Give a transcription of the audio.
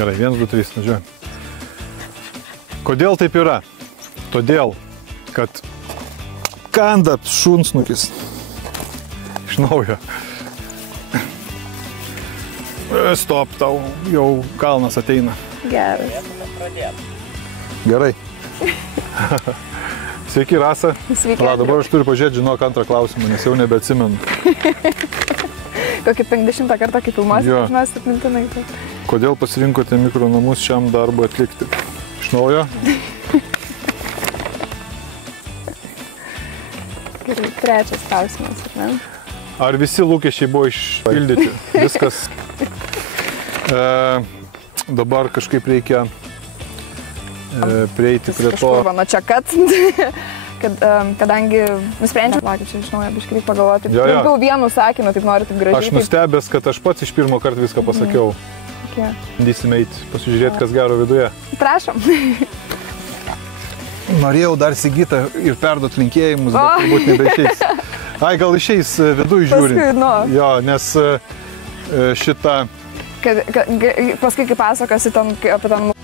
Gerai, 1, 2, 3, važiuoju. Kodėl taip yra? Todėl, kad kanda šunsnukis. Iš naujo. Stop, tau jau kalnas ateina. Geras. Gerai. Sveiki, Rasa. Sveiki. Dabar aš turiu pažiūrėti, žinok, antrą klausimą, nes jau nebeatsimenu. Kokį 50 kartą, kai filmuosi, mes atmintinai. Kodėl pasirinkote mikronamus šiam darbui atlikti? Iš naujo? Gerai, trečias klausimas, ar ne? Ar visi lūkesčiai buvo išpildyti? Viskas. Dabar kažkaip reikia prieiti prie to. Kažkur mano čia kadangi nusprendžiau, kaip čia iš naujo biškai reikia pagalvoti. Trumpiau vienu sakiniu, taip noriu taip gražiai. Aš nustebęs, kad aš pats iš pirmo karto viską pasakiau. Bandysime eiti, pasižiūrėti, kas gero viduje. Prašom. Norėjau dar Sigitą ir perduot linkėjimus, bet turbūt nebeišeis. Ai, gal išeis viduj žiūrint. Paskui, nu. Jo, nes šitą... Paskui, kai pasakosi ten apie ten...